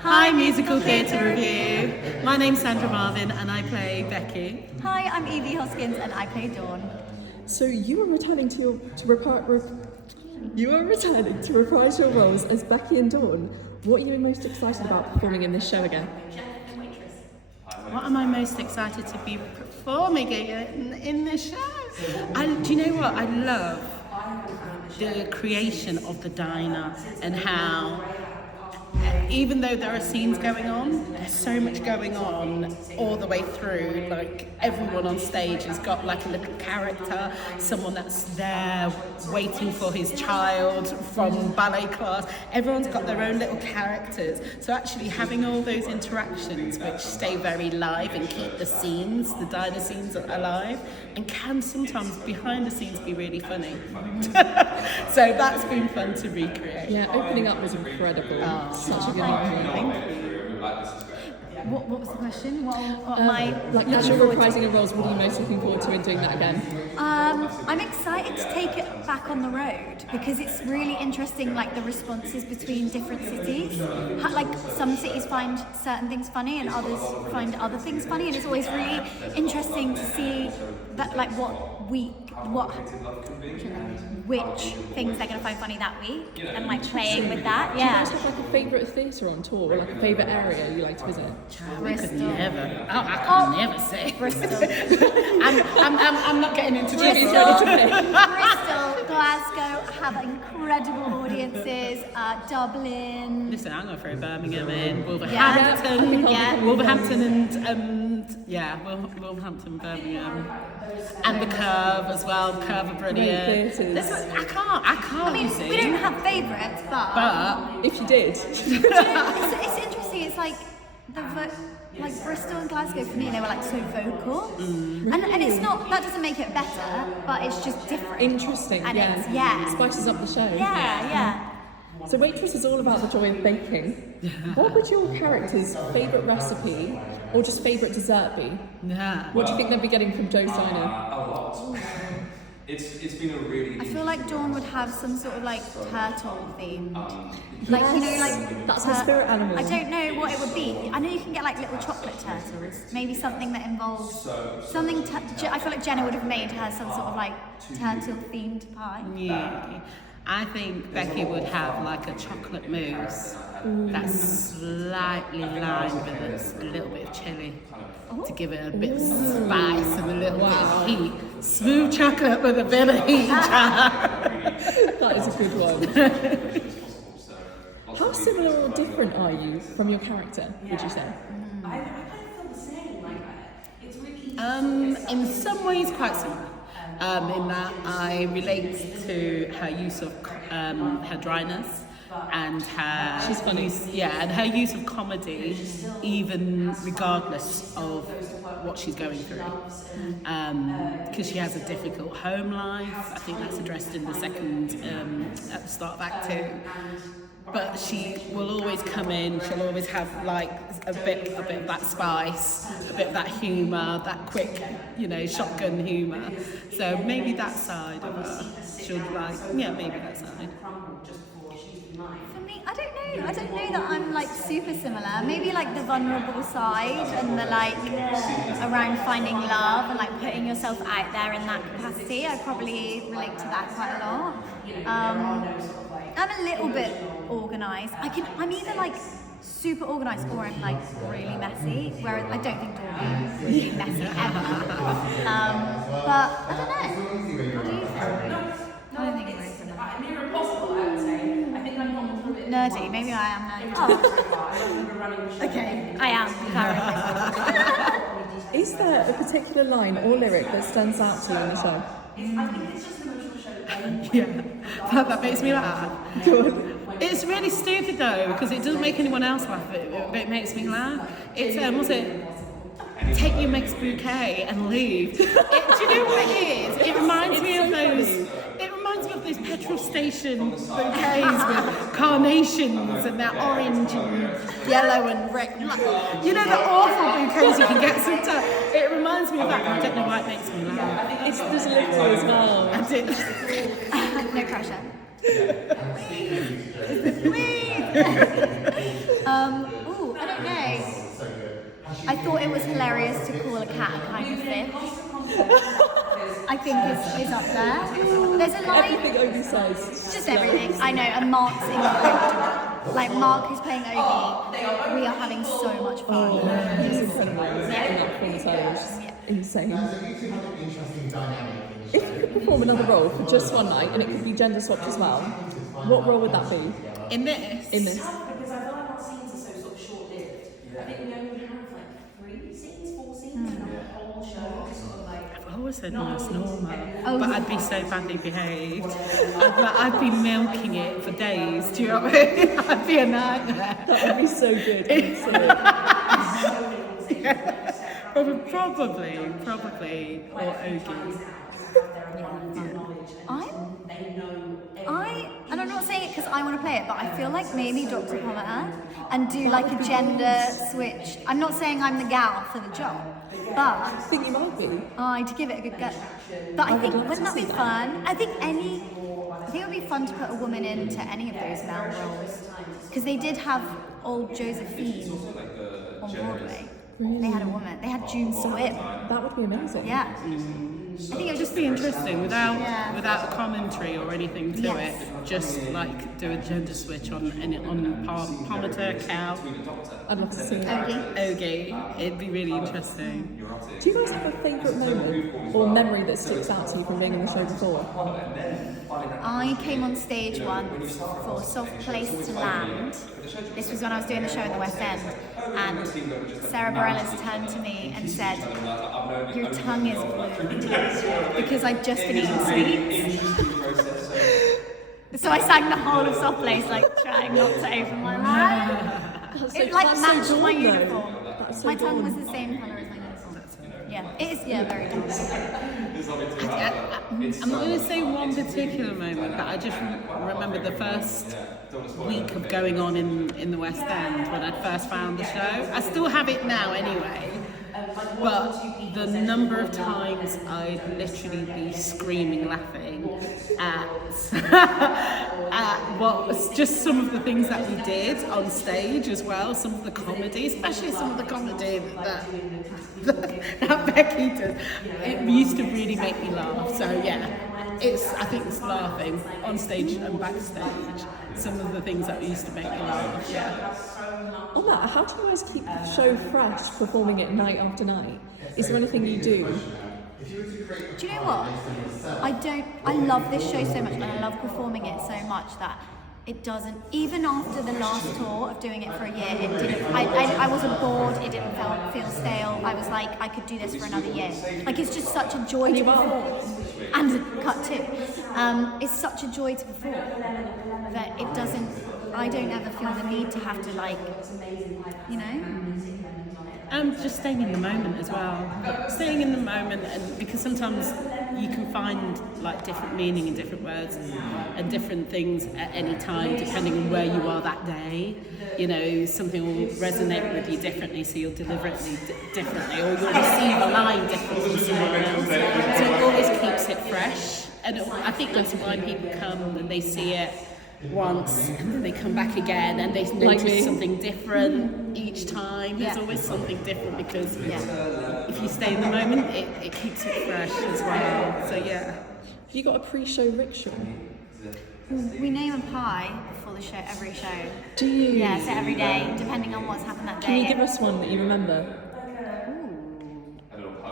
Hi, Musical Theatre Review. My name's Sandra Marvin and I play Becky. Hi, I'm Evelyn Hoskins and I play Dawn. So you are returning to reprise your roles as Becky and Dawn. What are you most excited about performing in this show again? What am I most excited to be performing in this show? Do you know what? I love the creation of the diner and how, even though there are scenes going on, there's so much going on all the way through. Like, everyone on stage has got like a little character, someone that's there waiting for his child from ballet class. Everyone's got their own little characters. So actually having all those interactions which stay very live and keep the scenes, the diner scenes alive, and can sometimes behind the scenes be really funny. So that's been fun to recreate. Yeah, opening up was incredible. Such a good evening. Thank you. What was the question? What as you're reprising your roles, what are you most looking forward to in doing that again? I'm excited to take it back on the road because it's really interesting, like the responses between different cities. Like some cities find certain things funny and others find other things funny, and it's always really interesting to see that, like which things they're going to find funny that week, and like playing with that. Do you guys have like a favourite theatre on tour, or like a favourite area you like to visit? I could never say. Bristol. I'm not getting into Bristol, Bristol, Glasgow have incredible audiences. Dublin. Listen, I'm going to throw Birmingham in. Wolverhampton, Wolverhampton Wolverhampton, Birmingham, and the Curve as well. The Curve are brilliant. Listen, I can't. I mean, we don't have favourites, but if you did, it's interesting. It's like like Bristol and Glasgow for me, they were like so vocal, and it's not, that doesn't make it better, but it's just different. Interesting, and yeah. It spices up the show. Yeah. So Waitress is all about the joy of baking. What would your character's favourite recipe or just favourite dessert be? Yeah. What do you think they'd be getting from Joe's Diner? A lot. It's been a really... I feel like Dawn would have some sort of like turtle themed. Like, you know, like... That's her spirit animal. I don't know what it would be. I know you can get like little chocolate turtles. Maybe something that involves something... I feel like Jenna would have made her some sort of like turtle themed pie. Yeah. I think Becky would have like a chocolate mousse that's slightly lined with a little bit of chilli to give it a bit of spice and a little bit of heat. Smooth chocolate with a bit of heat. That is a good one. How similar or different are you from your character, would you say? I kind of feel the same. Like, it's really In some ways quite similar. In that I relate to her use of her dryness and her she's funny. And her use of comedy, even regardless of what she's going through, because she has a difficult home life. I think that's addressed in the second at the start of Act 2. But she will always come in, she'll always have like a bit of that spice, a bit of that humour, that quick, shotgun humour. So maybe that side of her, she'll maybe that side. For me, I don't know that I'm like super similar. Maybe like the vulnerable side and the like around finding love and like putting yourself out there in that capacity. I probably relate to that quite a lot. I'm a little bit organised. I'm either like super organised or I'm like really messy. Whereas I don't think Dawn is really messy ever. But I don't know. What do you think? I don't think it's near impossible, I would say. I think I'm a little bit Nerdy. Maybe I am nerdy. Okay, I am. Is there a particular line or lyric that stands out to you in the show? I think it's just an emotional show. That makes me laugh. Good. It's really stupid though, because it doesn't make anyone else laugh, it makes me laugh. It's, take your mixed bouquet and leave. Do you know what it is? It reminds me of those petrol station bouquets with carnations and they're orange and yellow and red. You know the awful bouquets you can get sometimes? It reminds me of that, and I don't know why it makes me laugh. There's a little as well. I did. No pressure. I thought it was hilarious to call a cat a kind of fish. I think is up there. There's a line. Everything Ogie says. Just everything. I know, and Mark's incredible. Like Mark who's playing Ogie, we are having so much fun. Oh, he's incredible. In that performance, I was just insane. If you could perform another role for just one night, and it could be gender swapped as well, what role would that be? In this? In this. Because I feel like our scenes are so sort of short-lived. I think we only have like 3 scenes, 4 scenes, and the whole show is sort of like. I've always said no, it's normal, but I'd be so badly behaved. I'd be milking it for days, do you know what I mean? I'd be a nightmare. That would be so good. Probably, or Ogie. And I'm not saying it because I want to play it, but I feel like maybe Dr. Pomatter and do like a gender switch. I'm not saying I'm the gal for the job, but I think you might be. I'd give it a good go. But I think, wouldn't that be fun? I think it would be fun to put a woman into any of those male roles. Because they did have old Josephine on Broadway. They had a woman. They had June Swim. That would be amazing. Yeah. I think it would Just be interesting without commentary or anything to it. Just like do a gender switch on Pomatter, cow, I'd love to see that. Ogie. Ogie. It'd be really interesting. Do you guys have a favourite moment or memory that sticks out to you from being on the show before? I came on stage once for Soft Place to Land. This was when I was doing the show in the West End, and Sara Bareilles turned to me and said, "Your tongue is blue," because I'd just been eating sweets. So I sang the whole of Soft Place, like trying not to open my mouth. It like matched my uniform. My tongue was the same colour as my uniform. Yeah, it is. Yeah, very dark. I'm not going to say one particular moment, but I just remember the first week of going on in the West End when I first found the show. I still have it now anyway, but the number of times I'd literally be screaming, laughing at what was just some of the things that we did on stage as well, some of the comedy, especially some of the comedy that Becky did. It used to really make me laugh. So yeah, I think it's laughing on stage and backstage. Some of the things that used to make me laugh. Yeah. On that, how do you guys keep the show fresh, performing it night after night? Is there anything you do? Do you know what? I love this show so much, and I love performing it so much that it doesn't, even after the last tour of doing it for a year, it didn't, I wasn't bored, it didn't feel stale. I was like, I could do this for another year. Like, it's just such a joy to perform. And cut too. It's such a joy to perform that it doesn't, I don't ever feel the need to have to, like, you know? Just staying in the moment as well. Staying in the moment, and because sometimes you can find like different meaning in different words and different things at any time, depending on where you are that day. You know, something will resonate with you differently, so you'll deliver it differently, or you'll receive a line differently from someone else. So it always keeps it fresh. And I think that's why people come and they see it once and then they come back again and they notice something different each time. There's always something different because if you stay in the moment, it keeps it fresh as well. So yeah. Have you got a pre-show ritual? We name a pie before the show, every show. Do you? Yeah, so every day, depending on what's happened that day. Can you give us one that you remember?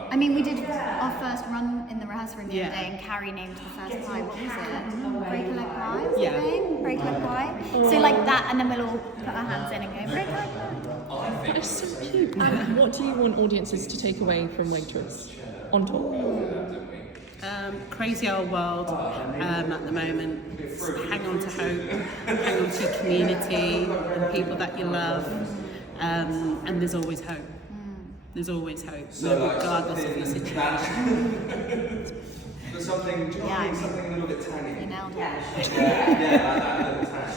I mean, we did our first run in the rehearsal room the other day, and Carrie named the first pie. What was it? Break a leg pie? Yeah. Break a leg pie. So like that, and then we'll all put our hands in and go break a leg pie. That is so cute. And what do you want audiences to take away from Waitress on top? Crazy old world at the moment. Hang on to hope, hang on to your community and people that you love, and there's always hope. There's always hope, regardless of the situation. Something a little bit tangy. You nailed it. Yeah,